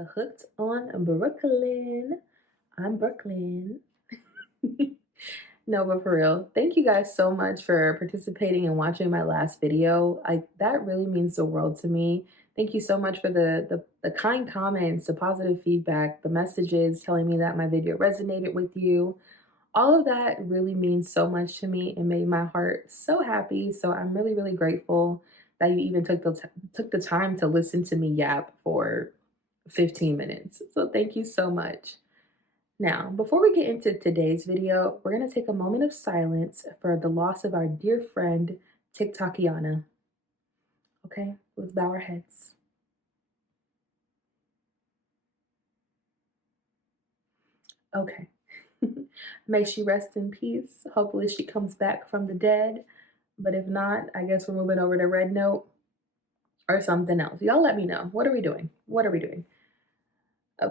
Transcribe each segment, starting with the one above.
to Hooked on Brooklyn. I'm Brooklyn. No, but for real, thank you guys so much for participating and watching my last video. That really means the world to me. Thank you so much for the kind comments, the positive feedback, the messages telling me that my video resonated with you. All of that really means so much to me and made my heart so happy. So I'm really, really grateful that you even took the time to listen to me yap for 15 minutes. So thank you so much. Now, before we get into today's video, we're going to take a moment of silence for the loss of our dear friend, TikTokiana. Okay, let's bow our heads. Okay. May she rest in peace. Hopefully, she comes back from the dead. But if not, I guess we're moving over to Red Note or something else. Y'all let me know. What are we doing? What are we doing? Oh,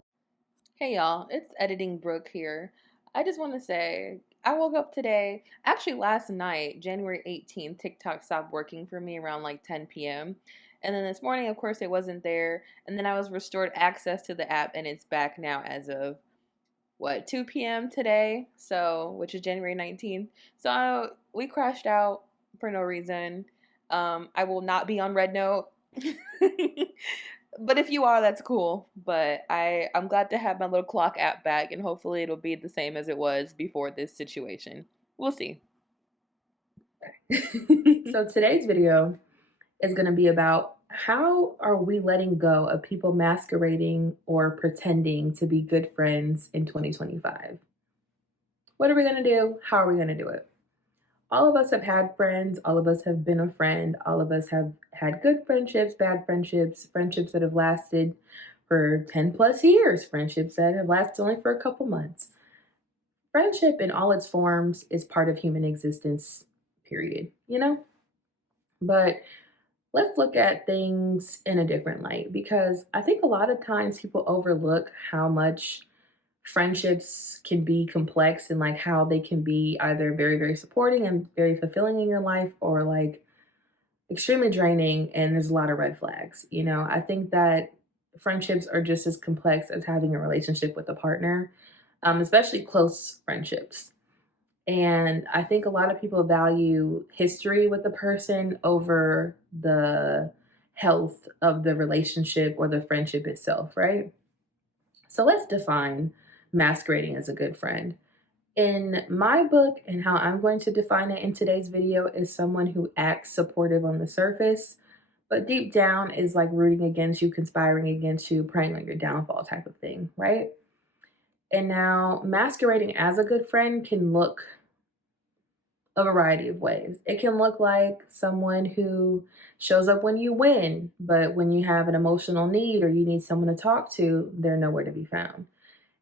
Hey y'all, it's Editing Brooke here. I just want to say I woke up today, actually last night, January 18th, TikTok stopped working for me around like 10 p.m. And then this morning, of course, it wasn't there. And then I was restored access to the app and it's back now as of 2 p.m. today, so which is January 19th. So we crashed out for no reason. I will not be on Red Note. But if you are, that's cool. But I'm glad to have my little clock app back, and hopefully it'll be the same as it was before this situation. We'll see. so today's video is going to be about how are we letting go of people masquerading or pretending to be good friends in 2025? What are we going to do? How are we going to do it? All of us have had friends. All of us have been a friend. All of us have had good friendships, bad friendships, friendships that have lasted for 10 plus years, friendships that have lasted only for a couple months. Friendship in all its forms is part of human existence, period, you know? But let's look at things in a different light because I think a lot of times people overlook how much friendships can be complex and like how they can be either very, very supporting and very fulfilling in your life or like extremely draining and there's a lot of red flags. I think that friendships are just as complex as having a relationship with a partner, especially close friendships. And I think a lot of people value history with the person over the health of the relationship or the friendship itself, right? So let's define masquerading as a good friend. In my book, and how I'm going to define it in today's video, is someone who acts supportive on the surface, but deep down is like rooting against you, conspiring against you, preying on your downfall type of thing, right? And now, masquerading as a good friend can look a variety of ways. It can look like someone who shows up when you win, but when you have an emotional need or you need someone to talk to, they're nowhere to be found.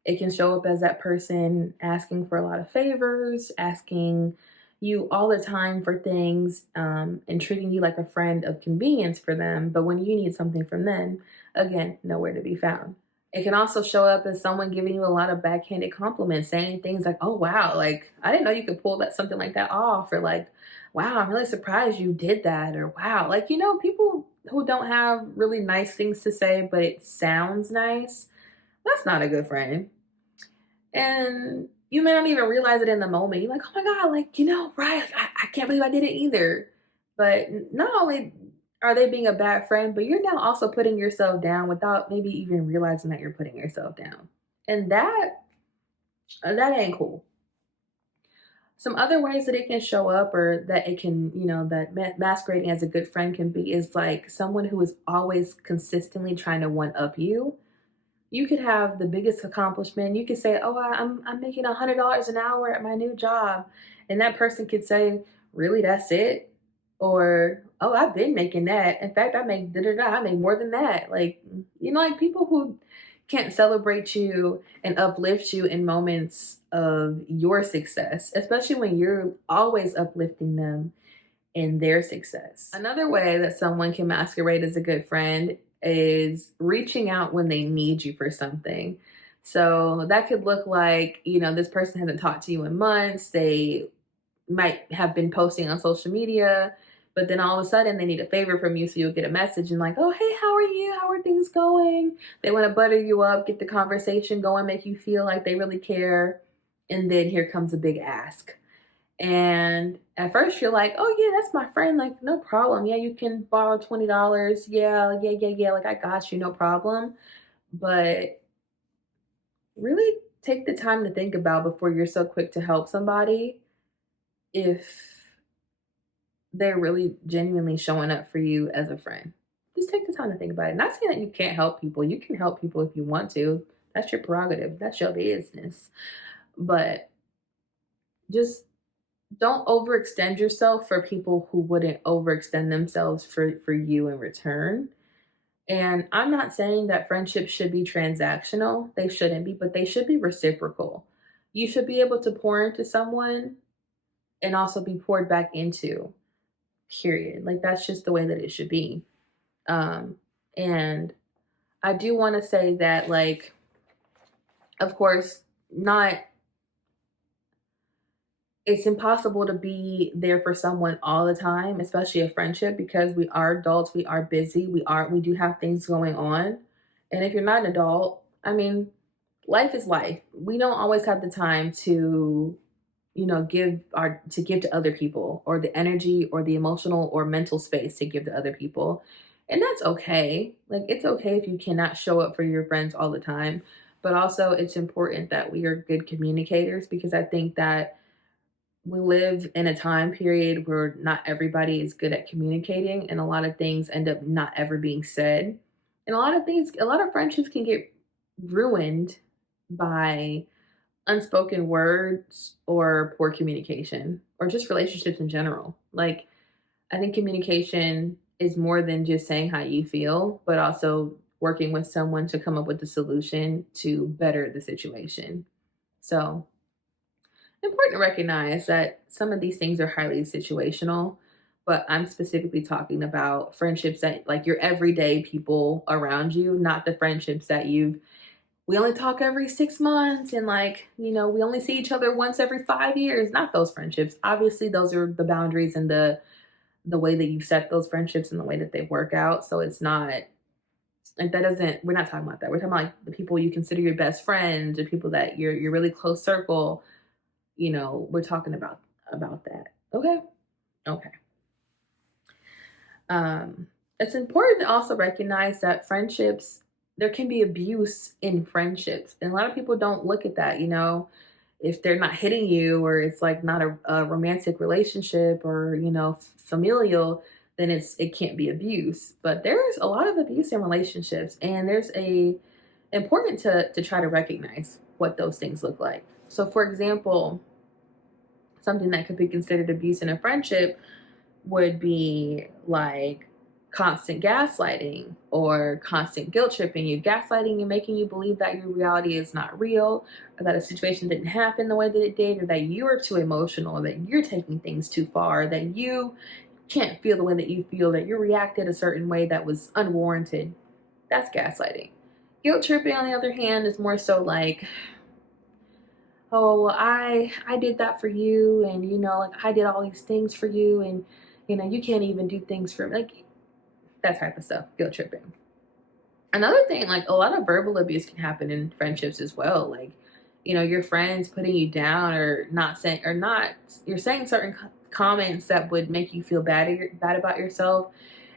It can show up as that person asking for a lot of favors, asking you all the time for things, and treating you like a friend of convenience for them. But when you need something from them, again, nowhere to be found. It can also show up as someone giving you a lot of backhanded compliments, saying things like, "Oh wow, like I didn't know you could pull that something like that off," or like, "Wow, I'm really surprised you did that," or "Wow," like people who don't have really nice things to say, but it sounds nice. That's not a good friend. And you may not even realize it in the moment. You're like, "Oh my God, like, right, like, I can't believe I did it either." But not only are they being a bad friend, but you're now also putting yourself down without maybe even realizing that you're putting yourself down. And that ain't cool. Some other ways that it can show up or that it can, that masquerading as a good friend can be is like someone who is always consistently trying to one up you. You could have the biggest accomplishment. You could say, "Oh, I'm making $100 an hour at my new job," and that person could say, "Really, that's it?" Or, "Oh, I've been making that. In fact, I make da da da. I make more than that." Like like people who can't celebrate you and uplift you in moments of your success, especially when you're always uplifting them in their success. Another way that someone can masquerade as a good friend is reaching out when they need you for something. So that could look like, this person hasn't talked to you in months. They might have been posting on social media, But then all of a sudden they need a favor from you, so you'll get a message and like, oh hey, how are you? How are things going? They want to butter you up, get the conversation going, make you feel like they really care. And then here comes a big ask. And at first you're like, oh yeah, that's my friend. Like, no problem. Yeah, you can borrow $20. Yeah, yeah, yeah, yeah. Like I got you, no problem. But really take the time to think about before you're so quick to help somebody if they're really genuinely showing up for you as a friend. Just take the time to think about it. Not saying that you can't help people. You can help people if you want to. That's your prerogative. That's your business. But just don't overextend yourself for people who wouldn't overextend themselves for you in return. And I'm not saying that friendships should be transactional. They shouldn't be, but they should be reciprocal. You should be able to pour into someone and also be poured back into. Period. Like that's just the way that it should be. Um, and I do want to say that, like, of course, not it's impossible to be there for someone all the time, especially a friendship, because we are adults, we are busy, we do have things going on. And if you're not an adult, I mean, life is life. We don't always have the time to, give to other people, or the energy or the emotional or mental space to give to other people. And that's okay. Like it's okay if you cannot show up for your friends all the time, but also it's important that we are good communicators, because I think that we live in a time period where not everybody is good at communicating, and a lot of things end up not ever being said. And a lot of friendships can get ruined by unspoken words or poor communication, or just relationships in general. Like, I think communication is more than just saying how you feel, but also working with someone to come up with a solution to better the situation. So, important to recognize that some of these things are highly situational, but I'm specifically talking about friendships that, like, your everyday people around you, not the friendships that we only talk every 6 months, and like, we only see each other once every 5 years. Not those friendships. Obviously, those are the boundaries and the way that you set those friendships and the way that they work out. So it's not like that doesn't we're not talking about that. We're talking about like the people you consider your best friends, or people that your really close circle. We're talking about that. Okay. Okay. um it's important to also recognize that friendships, there can be abuse in friendships, and a lot of people don't look at that. If they're not hitting you, or it's like not a romantic relationship, or familial, then it can't be abuse. But there's a lot of abuse in relationships, and there's a important to try to recognize what those things look like. So for example, something that could be considered abuse in a friendship would be like constant gaslighting or constant guilt tripping. You gaslighting and making you believe that your reality is not real, or that a situation didn't happen the way that it did, or that you are too emotional, or that you're taking things too far, that you can't feel the way that you feel, that you reacted a certain way that was unwarranted. That's gaslighting. Guilt tripping, on the other hand, is more so like, oh well, I did that for you, and like I did all these things for you, and you can't even do things for me. Like that type of stuff, guilt tripping. Another thing, like a lot of verbal abuse can happen in friendships as well. Like, your friends putting you down, or not saying, or not, you're saying certain comments that would make you feel bad about yourself.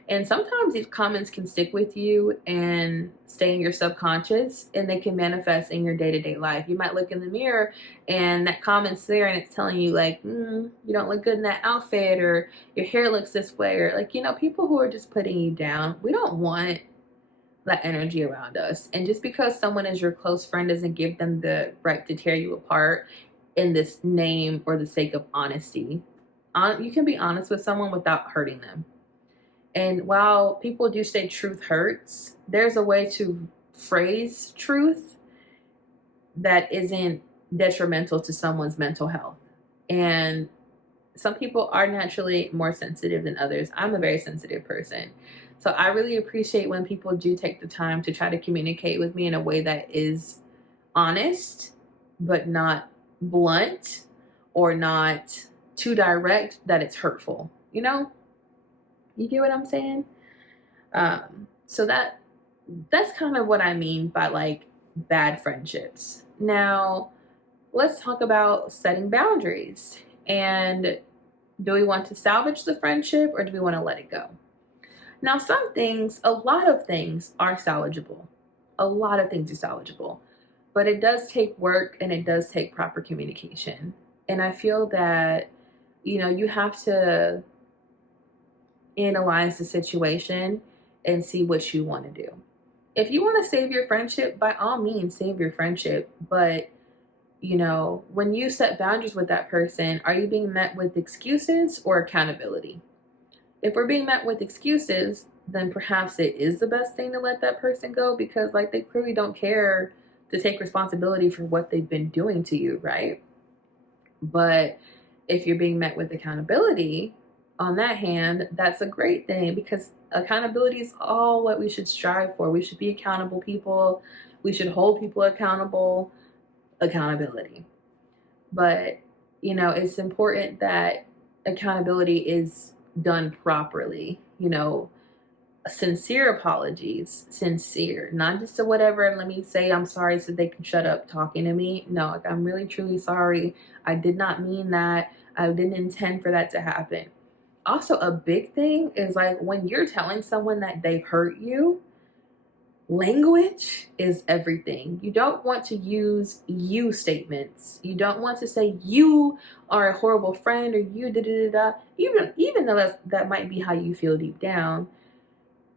And sometimes these comments can stick with you and stay in your subconscious, and they can manifest in your day to day life. You might look in the mirror and that comment's there, and it's telling you, like, you don't look good in that outfit, or your hair looks this way, or like, people who are just putting you down. We don't want that energy around us. And just because someone is your close friend doesn't give them the right to tear you apart in this name or the sake of honesty. You can be honest with someone without hurting them. And while people do say truth hurts, there's a way to phrase truth that isn't detrimental to someone's mental health. And some people are naturally more sensitive than others. I'm a very sensitive person. So I really appreciate when people do take the time to try to communicate with me in a way that is honest, but not blunt, or not too direct that it's hurtful, you know? You get what I'm saying? So that's kind of what I mean by like bad friendships. Now, let's talk about setting boundaries. And do we want to salvage the friendship or do we want to let it go? Now, some things, a lot of things are salvageable. A lot of things are salvageable, but it does take work and it does take proper communication. And I feel that, you have to analyze the situation and see what you want to do. If you want to save your friendship, by all means, save your friendship. But, when you set boundaries with that person, are you being met with excuses or accountability? If we're being met with excuses, then perhaps it is the best thing to let that person go because, like, they clearly don't care to take responsibility for what they've been doing to you, right? But if you're being met with accountability, on that hand, that's a great thing because accountability is all what we should strive for. We should be accountable people. We should hold people accountable. Accountability. But, it's important that accountability is done properly. Sincere apologies, sincere, not just a whatever. Let me say I'm sorry so they can shut up talking to me. No, like I'm really truly sorry. I did not mean that. I didn't intend for that to happen. Also, a big thing is like when you're telling someone that they've hurt you, language is everything. You don't want to use you statements. You don't want to say you are a horrible friend or you da da da da. Even though that might be how you feel deep down,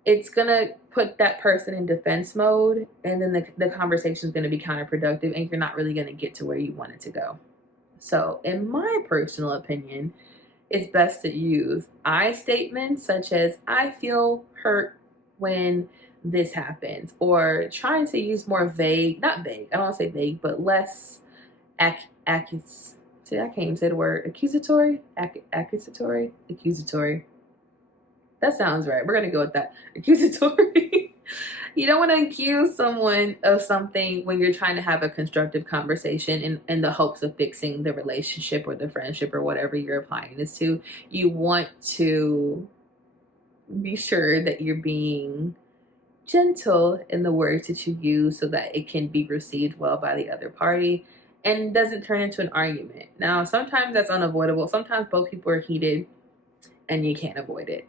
it's gonna put that person in defense mode, and then the conversation is gonna be counterproductive, and you're not really gonna get to where you want it to go. So, in my personal opinion, it's best to use I statements such as "I feel hurt when this happens," or trying to use more vague, not vague. I don't want to say vague, but less see, I can't even say the word accusatory. That sounds right. We're gonna go with that. Accusatory. You don't want to accuse someone of something when you're trying to have a constructive conversation in the hopes of fixing the relationship or the friendship or whatever you're applying this to. You want to be sure that you're being gentle in the words that you use so that it can be received well by the other party and doesn't turn into an argument. Now, sometimes that's unavoidable. Sometimes both people are heated and you can't avoid it.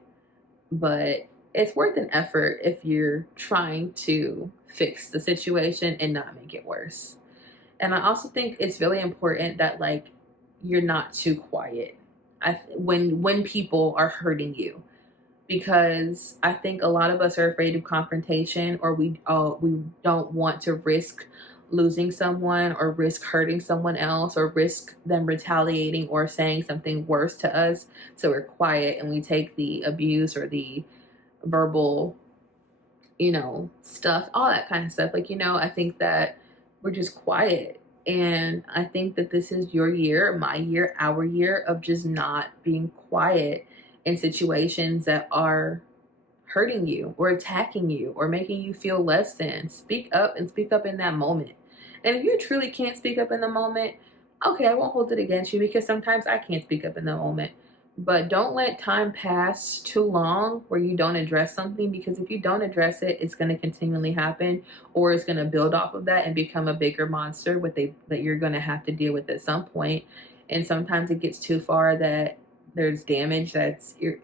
But it's worth an effort if you're trying to fix the situation and not make it worse. And I also think it's really important that like you're not too quiet when people are hurting you, because I think a lot of us are afraid of confrontation, or we don't want to risk losing someone or risk hurting someone else or risk them retaliating or saying something worse to us. So we're quiet and we take the abuse or the verbal, stuff, all that kind of stuff. Like, I think that we're just quiet. And I think that this is your year, my year, our year of just not being quiet in situations that are hurting you or attacking you or making you feel less than. Speak up and speak up in that moment. And if you truly can't speak up in the moment, okay, I won't hold it against you because sometimes I can't speak up in the moment. But don't let time pass too long where you don't address something, because if you don't address it, it's going to continually happen, or it's going to build off of that and become a bigger monster that you're going to have to deal with at some point. And sometimes it gets too far that there's damage that's you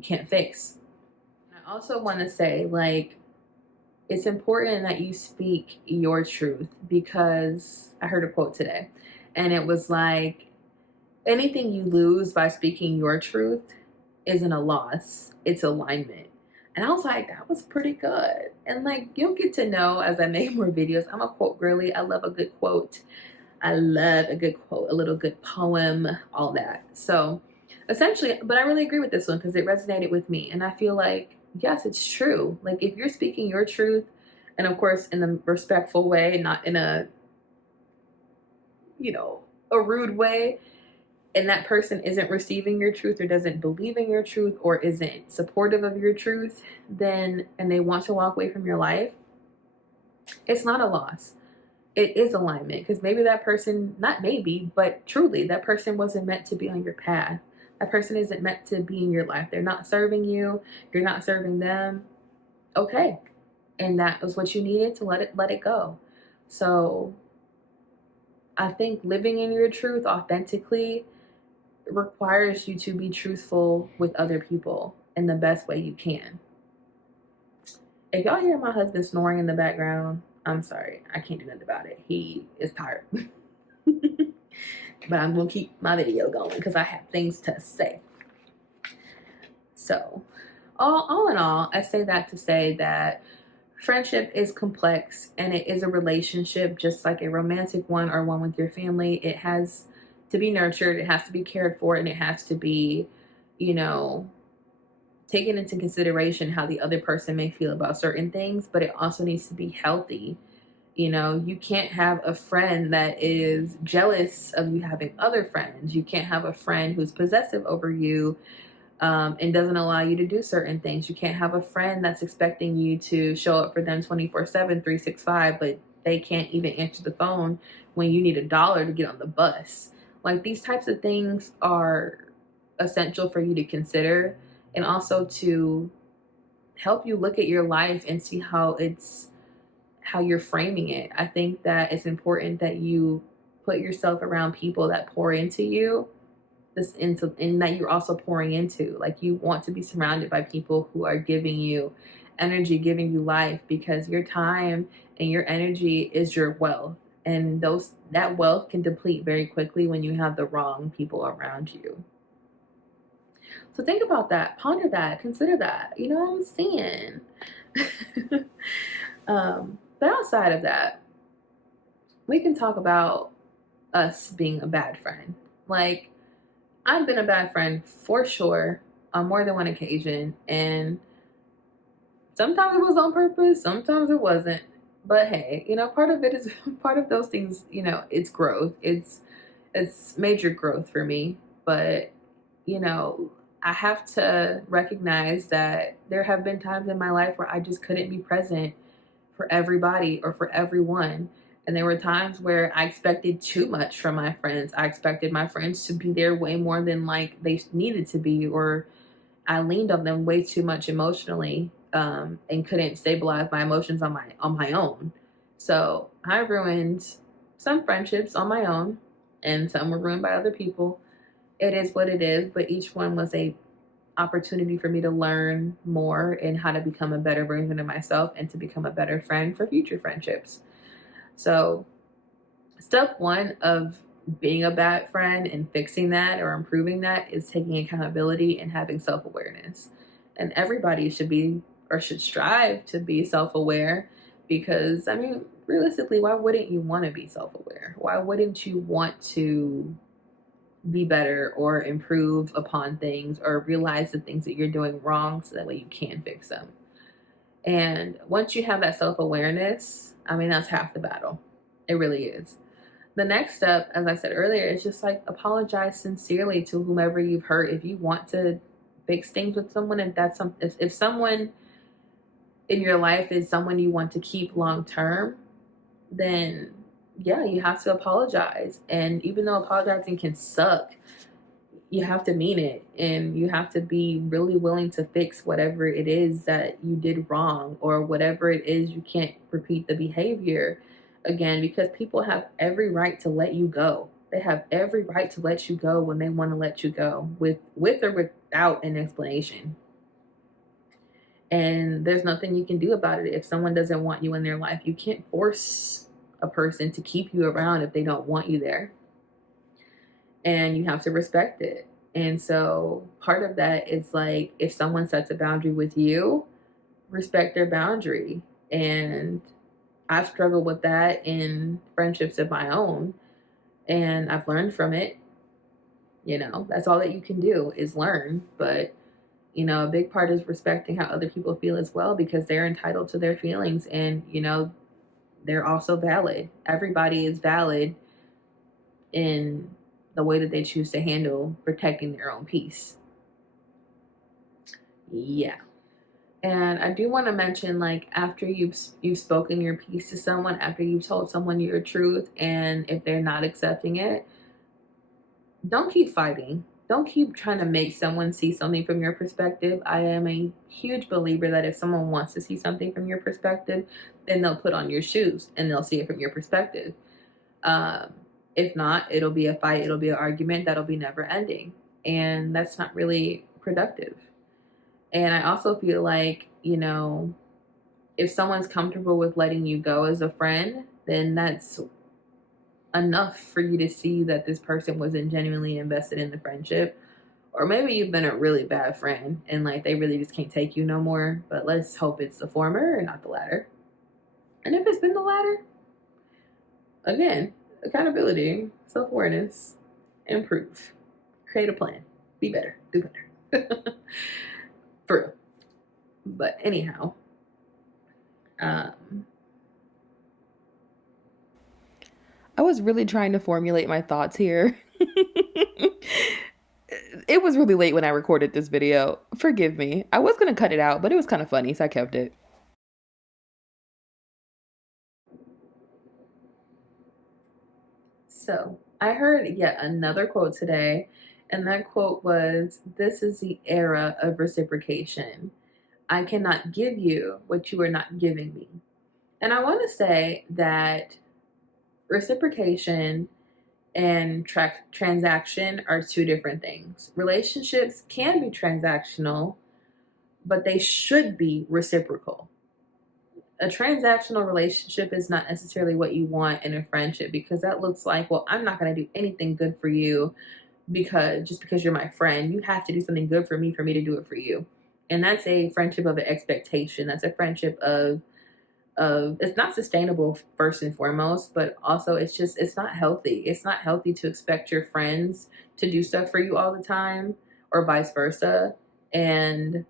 can't fix. I also want to say, like, it's important that you speak your truth, because I heard a quote today and it was like, anything you lose by speaking your truth isn't a loss, it's alignment. And I was like, that was pretty good. And like, you'll get to know as I make more videos. I'm a quote girly. I love a good quote. I love a good quote, a little good poem, all that. So essentially, but I really agree with this one because it resonated with me. And I feel like, yes, it's true. Like, if you're speaking your truth, and of course, in a respectful way, not in a rude way, and that person isn't receiving your truth or doesn't believe in your truth or isn't supportive of your truth, then, and they want to walk away from your life, it's not a loss. It is alignment, because maybe that person, not maybe, but truly, that person wasn't meant to be on your path. That person isn't meant to be in your life. They're not serving you. You're not serving them. Okay. And that was what you needed to let it go. So I think living in your truth authentically requires you to be truthful with other people in the best way you can. If y'all hear my husband snoring in the background, I'm sorry. I can't do nothing about it. He is tired. But I'm going to keep my video going because I have things to say. So, all in all, I say that to say that friendship is complex and it is a relationship just like a romantic one or one with your family. It has to be nurtured, it has to be cared for, and it has to be, you know, taken into consideration how the other person may feel about certain things, but it also needs to be healthy. You know, you can't have a friend that is jealous of you having other friends. You can't have a friend who's possessive over you, and doesn't allow you to do certain things. You can't have a friend that's expecting you to show up for them 24/7, 365, but they can't even answer the phone when you need $1 to get on the bus. Like, these types of things are essential for you to consider, and also to help you look at your life and see how you're framing it. I think that it's important that you put yourself around people that pour into you, this into, and that you're also pouring into. Like, you want to be surrounded by people who are giving you energy, giving you life, because your time and your energy is your wealth. And that wealth can deplete very quickly when you have the wrong people around you. So think about that, ponder that, consider that. You know what I'm saying? But outside of that, we can talk about us being a bad friend. Like, I've been a bad friend for sure on more than one occasion, and sometimes it was on purpose, sometimes it wasn't. But hey, part of it is part of those things. It's growth. It's major growth for me. But you know, I have to recognize that there have been times in my life where I just couldn't be present for everybody or for everyone. And there were times where I expected too much from my friends. I expected my friends to be there way more than like they needed to be, or I leaned on them way too much emotionally, and couldn't stabilize my emotions on my own. So I ruined some friendships on my own, and some were ruined by other people. It is what it is, but each one was a opportunity for me to learn more and how to become a better version of myself and to become a better friend for future friendships. So, step one of being a bad friend and fixing that or improving that is taking accountability and having self awareness. And everybody should be, or should strive to be, self aware, because, I mean, realistically, why wouldn't you want to be self aware? Why wouldn't you want to be better or improve upon things or realize the things that you're doing wrong so that way you can fix them? And once you have that self awareness, I mean, that's half the battle. It really is. The next step, as I said earlier, is just like apologize sincerely to whomever you've hurt. If you want to fix things with someone, and that's if someone in your life is someone you want to keep long term, then yeah, you have to apologize. And even though apologizing can suck, you have to mean it, and you have to be really willing to fix whatever it is that you did wrong, or whatever it is you can't repeat the behavior again, because people have every right to let you go. They have every right to let you go when they want to let you go, with or without an explanation. And there's nothing you can do about it. If someone doesn't want you in their life, you can't force a person to keep you around if they don't want you there. And you have to respect it. And so part of that is like, if someone sets a boundary with you, respect their boundary. And I've struggled with that in friendships of my own, and I've learned from it. That's all that you can do is learn. But a big part is respecting how other people feel as well, because they're entitled to their feelings, and they're also valid. Everybody is valid in the way that they choose to handle protecting their own peace. Yeah. And I do want to mention, like, after you've spoken your piece to someone, after you've told someone your truth, and if they're not accepting it, don't keep fighting. don't keep trying to make someone see something from your perspective. I am a huge believer that if someone wants to see something from your perspective, then they'll put on your shoes and they'll see it from your perspective. Um, if not, it'll be a fight, it'll be an argument that'll be never ending. And that's not really productive. And I also feel like, if someone's comfortable with letting you go as a friend, then that's enough for you to see that this person wasn't genuinely invested in the friendship. Or maybe you've been a really bad friend and like they really just can't take you no more. But let's hope it's the former and not the latter. And if it's been the latter, again, accountability, self awareness, improve, create a plan, be better, do better. For real. But anyhow, um, I was really trying to formulate my thoughts here. It was really late when I recorded this video. Forgive me. I was going to cut it out, but it was kind of funny, so I kept it. so I heard yet another quote today, and that quote was, "This is the era of reciprocation. I cannot give you what you are not giving me." And I want to say that reciprocation and transaction are two different things. Relationships can be transactional, but they should be reciprocal. A transactional relationship is not necessarily what you want in a friendship, because that looks like, well, I'm not going to do anything good for you because you're my friend. You have to do something good for me to do it for you. And that's a friendship of an expectation. That's a friendship of it's not sustainable first and foremost, but also it's not healthy. It's not healthy to expect your friends to do stuff for you all the time or vice versa, and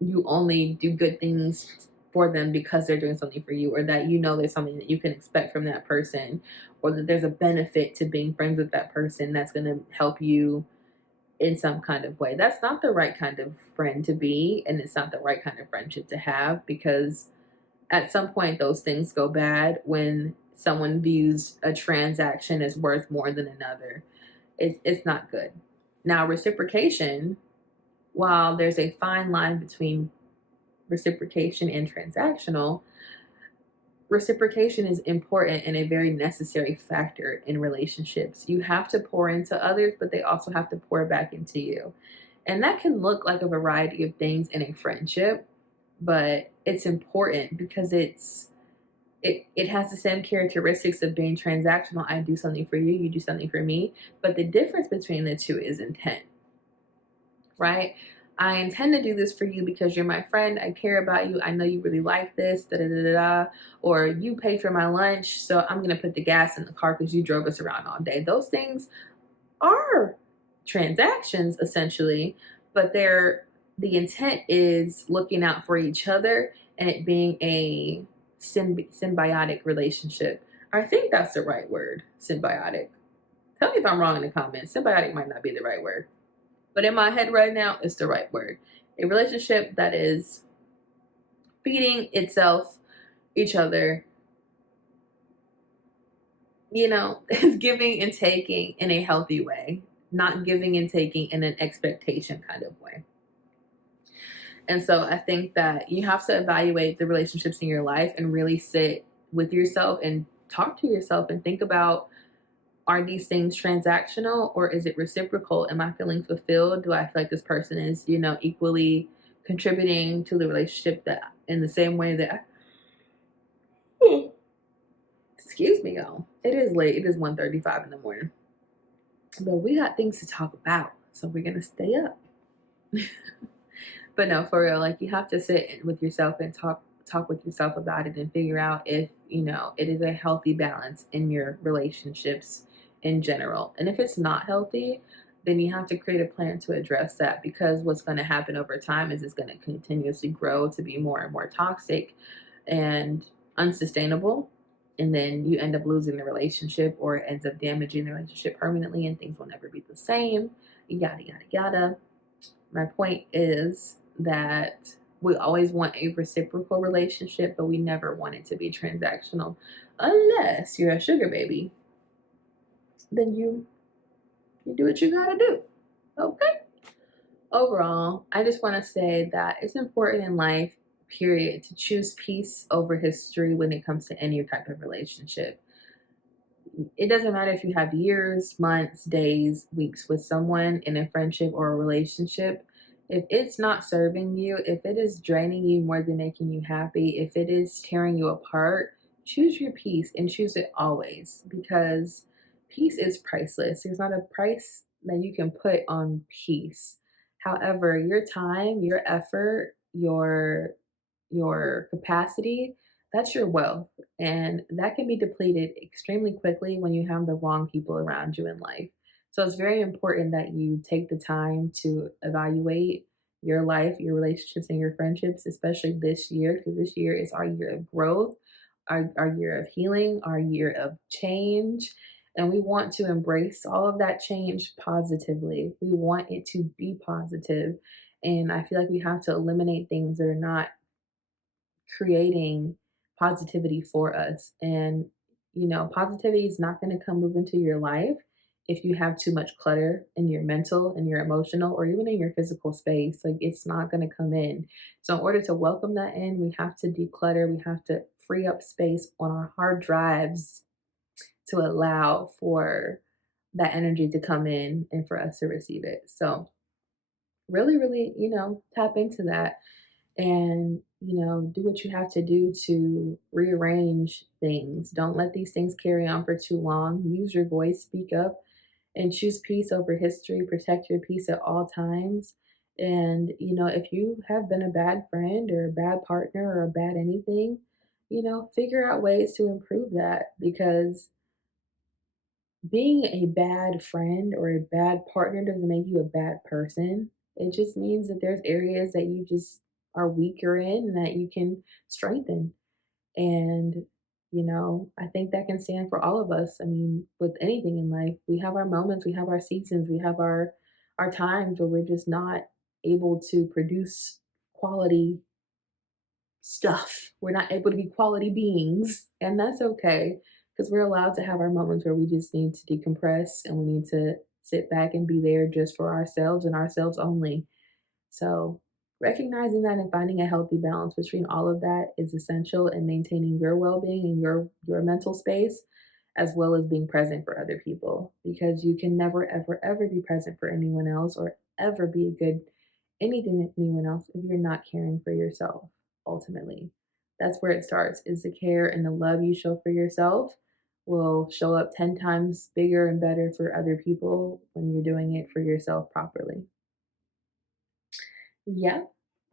you only do good things for them because they're doing something for you, or that there's something that you can expect from that person, or that there's a benefit to being friends with that person that's going to help you in some kind of way. That's not the right kind of friend to be, and it's not the right kind of friendship to have, because at some point those things go bad when someone views a transaction as worth more than another. It's not good. Now, reciprocation, while there's a fine line between reciprocation and transactional, reciprocation is important and a very necessary factor in relationships. You have to pour into others, but they also have to pour back into you. And that can look like a variety of things in a friendship, but it's important because it has the same characteristics of being transactional. I do something for you, you do something for me, but the difference between the two is intent, right? I intend to do this for you because you're my friend. I care about you. I know you really like this, da da da da da. Or you paid for my lunch, so I'm gonna put the gas in the car because you drove us around all day. Those things are transactions essentially, but the intent is looking out for each other and it being a symbiotic relationship. I think that's the right word, symbiotic. Tell me if I'm wrong in the comments. Symbiotic might not be the right word, but in my head right now, it's the right word. A relationship that is feeding itself, each other, is giving and taking in a healthy way, not giving and taking in an expectation kind of way. And so I think that you have to evaluate the relationships in your life and really sit with yourself and talk to yourself and think about, are these things transactional or is it reciprocal? Am I feeling fulfilled? Do I feel like this person is, equally contributing to the relationship that in the same way that excuse me, y'all. It is late. It is 1:35 in the morning. But we got things to talk about, so we're gonna stay up. But no, for real, like you have to sit with yourself and talk with yourself about it and figure out if it is a healthy balance in your relationships in general. And if it's not healthy, then you have to create a plan to address that, because what's going to happen over time is it's going to continuously grow to be more and more toxic and unsustainable, and then you end up losing the relationship, or it ends up damaging the relationship permanently and things will never be the same, yada yada yada. My point is that we always want a reciprocal relationship, but we never want it to be transactional, unless you're a sugar baby. Then you You do what you gotta do. Okay. Overall, I just want to say that it's important in life, period, to choose peace over history when it comes to any type of relationship. It doesn't matter if you have years, months, days, weeks with someone in a friendship or a relationship. If it's not serving you, if it is draining you more than making you happy, if it is tearing you apart, choose your peace and choose it always, because peace is priceless. There's not a price that you can put on peace. However, your time, your effort, your capacity, that's your wealth. And that can be depleted extremely quickly when you have the wrong people around you in life. So it's very important that you take the time to evaluate your life, your relationships, and your friendships, especially this year, because this year is our year of growth, our year of healing, our year of change. And we want to embrace all of that change positively. We want it to be positive. And I feel like we have to eliminate things that are not creating positivity for us. And, positivity is not going to come move into your life if you have too much clutter in your mental and your emotional or even in your physical space. Like, it's not going to come in. So in order to welcome that in, we have to declutter, we have to free up space on our hard drives to allow for that energy to come in and for us to receive it. So really, really, tap into that and do what you have to do to rearrange things. Don't let these things carry on for too long. Use your voice, speak up, and choose peace over history. Protect your peace at all times. And if you have been a bad friend or a bad partner or a bad anything, figure out ways to improve that, because being a bad friend or a bad partner doesn't make you a bad person. It just means that there's areas that you just are weaker in and that you can strengthen. And, I think that can stand for all of us. I mean, with anything in life, we have our moments, we have our seasons, we have our times where we're just not able to produce quality stuff. We're not able to be quality beings, and that's okay, because we're allowed to have our moments where we just need to decompress and we need to sit back and be there just for ourselves and ourselves only. So, recognizing that and finding a healthy balance between all of that is essential in maintaining your well-being and your mental space, as well as being present for other people, because you can never ever ever be present for anyone else or ever be a good anything to anyone else if you're not caring for yourself. Ultimately, that's where it starts, is the care and the love you show for yourself will show up 10 times bigger and better for other people when you're doing it for yourself properly. Yeah.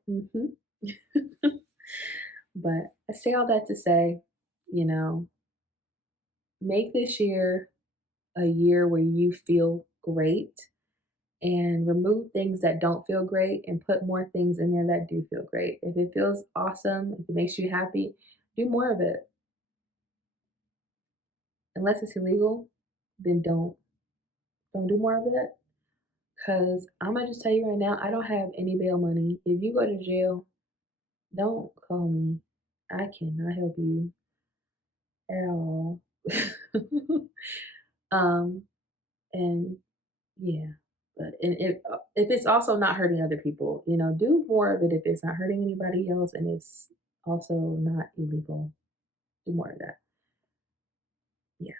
hmm But I say all that to say, you know, make this year a year where you feel great, and remove things that don't feel great and put more things in there that do feel great. If it feels awesome, if it makes you happy, do more of it. Unless it's illegal, then don't do more of it. Cause I'm gonna just tell you right now, I don't have any bail money. If you go to jail, don't call me. I cannot help you at all. um, and yeah, but and if it's also not hurting other people, do more of it if it's not hurting anybody else and it's also not illegal. Do more of that. Yeah,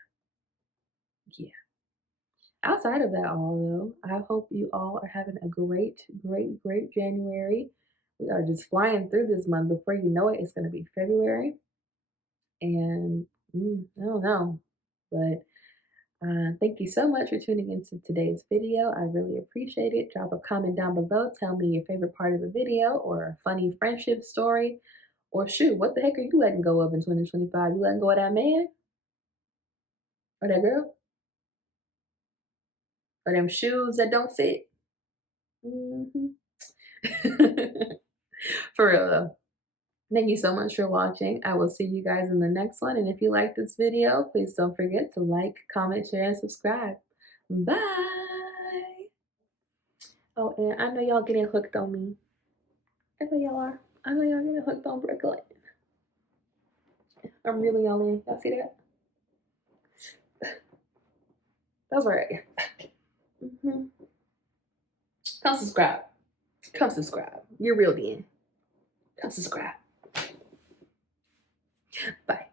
yeah. Outside of that, all though, I hope you all are having a great, great, great January. We are just flying through this month. Before you know it, it's going to be February, and I don't know, but thank you so much for tuning into today's video. I really appreciate it. Drop a comment down below. Tell me your favorite part of the video or a funny friendship story. Or shoot, what the heck are you letting go of in 2025? You letting go of that man or that girl or them shoes that don't fit? hmm For real though. Thank you so much for watching. I will see you guys in the next one. And if you like this video, please don't forget to like, comment, share, and subscribe. Bye. Oh, and I know y'all getting hooked on me. I know y'all are. I know y'all getting hooked on Brooklyn. I'm really all in. Y'all see that? That's right. Come subscribe. Come subscribe. You're real being. Come subscribe. Bye.